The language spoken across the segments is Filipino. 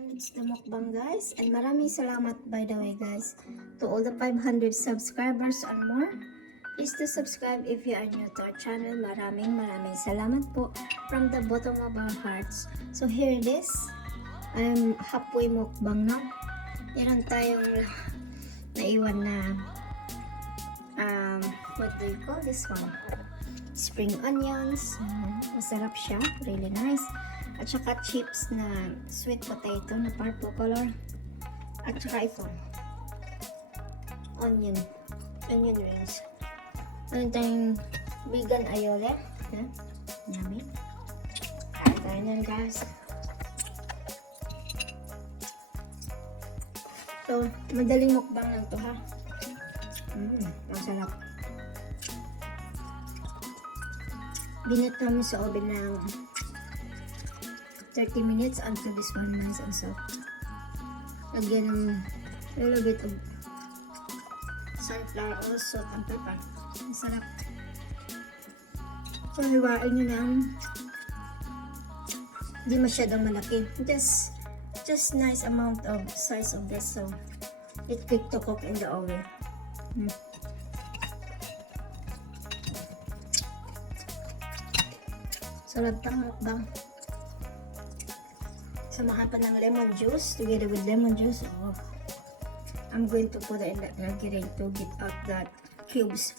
And it's the mukbang guys, and maraming salamat by the way guys to all the 500 subscribers and more. Please to subscribe if you are new to our channel. Maraming salamat po from the bottom of our hearts. So here it is. I'm halfway mukbang na. Meron tayong naiwan na what do you call this one? Spring onions. Masarap siya, really nice. At saka chips na sweet potato na purple color. At saka ito, onion rings. Ano tayong vegan aioli. Yeah. Yummy. Kaya tayo yan guys. So, madaling mukbang lang to ha. Masarap. Binit namin sa oven ng 30 minutes until this one nice and soft. Lagyan ng little bit of sunflower oil, salt, and pepper. Masarap. So, hiwain nyo lang. Hindi masyadong malaki. Just nice amount of size of this, so it's quick to cook in the oven. Sarap tang mukbang. Samahan pa ng lemon juice. Together with lemon juice, I'm going to put it in the refrigerator to get out that cubes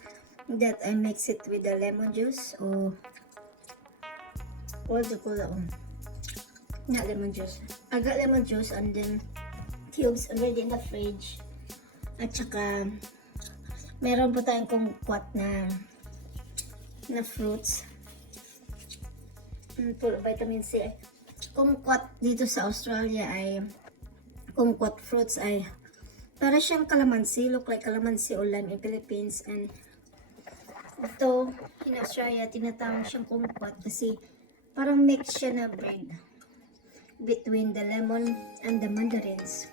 that I mix it with the lemon juice. What do you call that one? Not lemon juice. I got lemon juice and then cubes already in the fridge. At saka meron po tayong kumquat na fruits. Full of vitamin C. Kumquat dito sa Australia ay kumquat fruits ay para siyang calamansi, look like calamansi or lime in Philippines, and ito in Australia tinatawag siyang kumquat kasi parang mix siya na bread between the lemon and the mandarins.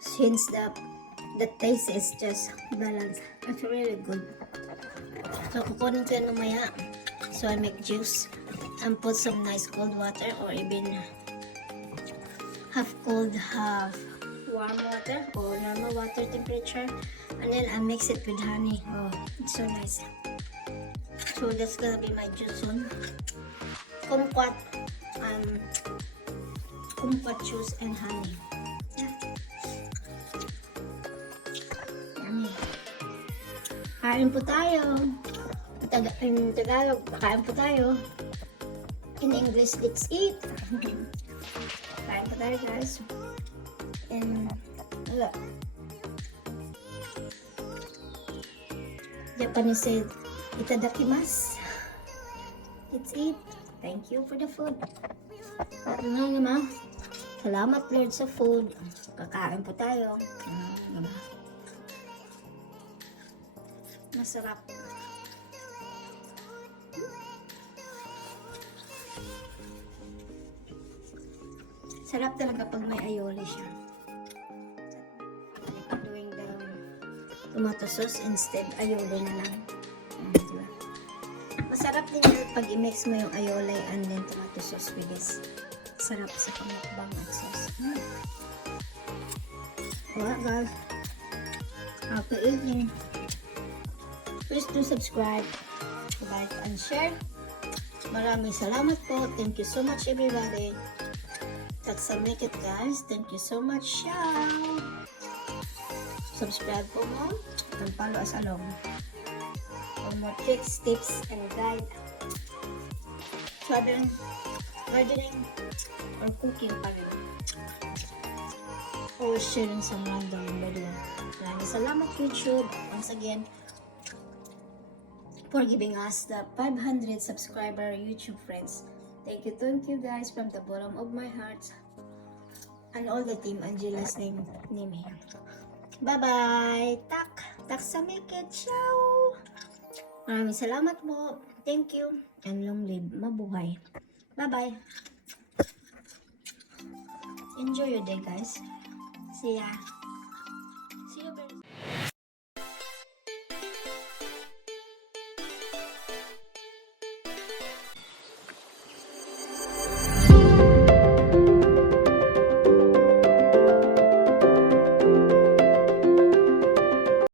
Since the taste is just balanced. It's really good. So kukunin ko yan mamaya. So I make juice and put some nice cold water or even half cold, half warm water or normal water temperature, and then I mix it with honey. Oh, it's so nice. So that's gonna be my juice soon. Kumquat juice and honey. Yeah. Yummy. Kain po tayo. In Tagalog, kain po tayo. In English, let's eat. Kain po tayo guys. And look, Japanese said, itadakimasu. Let's eat. Thank you for the food. At nga naman, salamat Lord sa food. Kakain po tayo. Masarap. Sarap talaga pag may aioli siya. I'm doing the tomato sauce instead aioli na lang. Diba? Masarap din yun pag i-mix mo yung aioli and then tomato sauce with this. Sarap sa pangmukbang at sauce. Alright guys. Happy eating. Please do subscribe, like, and share. Maraming salamat po. Thank you so much everybody. That's a make it guys. Thank you so much. Ciao. Subscribe po mo and follow us along for more tricks, tips, and guide. Traveling, gardening, or cooking pa rin. Or sharing some random video. Maraming salamat YouTube. Once again, for giving us the 500 subscriber YouTube friends. Thank you guys from the bottom of my heart and all the team Angela's name here. Bye-bye! Tak sa make it! Ciao! Maraming salamat po. Thank you. And long live. Mabuhay. Bye-bye! Enjoy your day guys. See ya!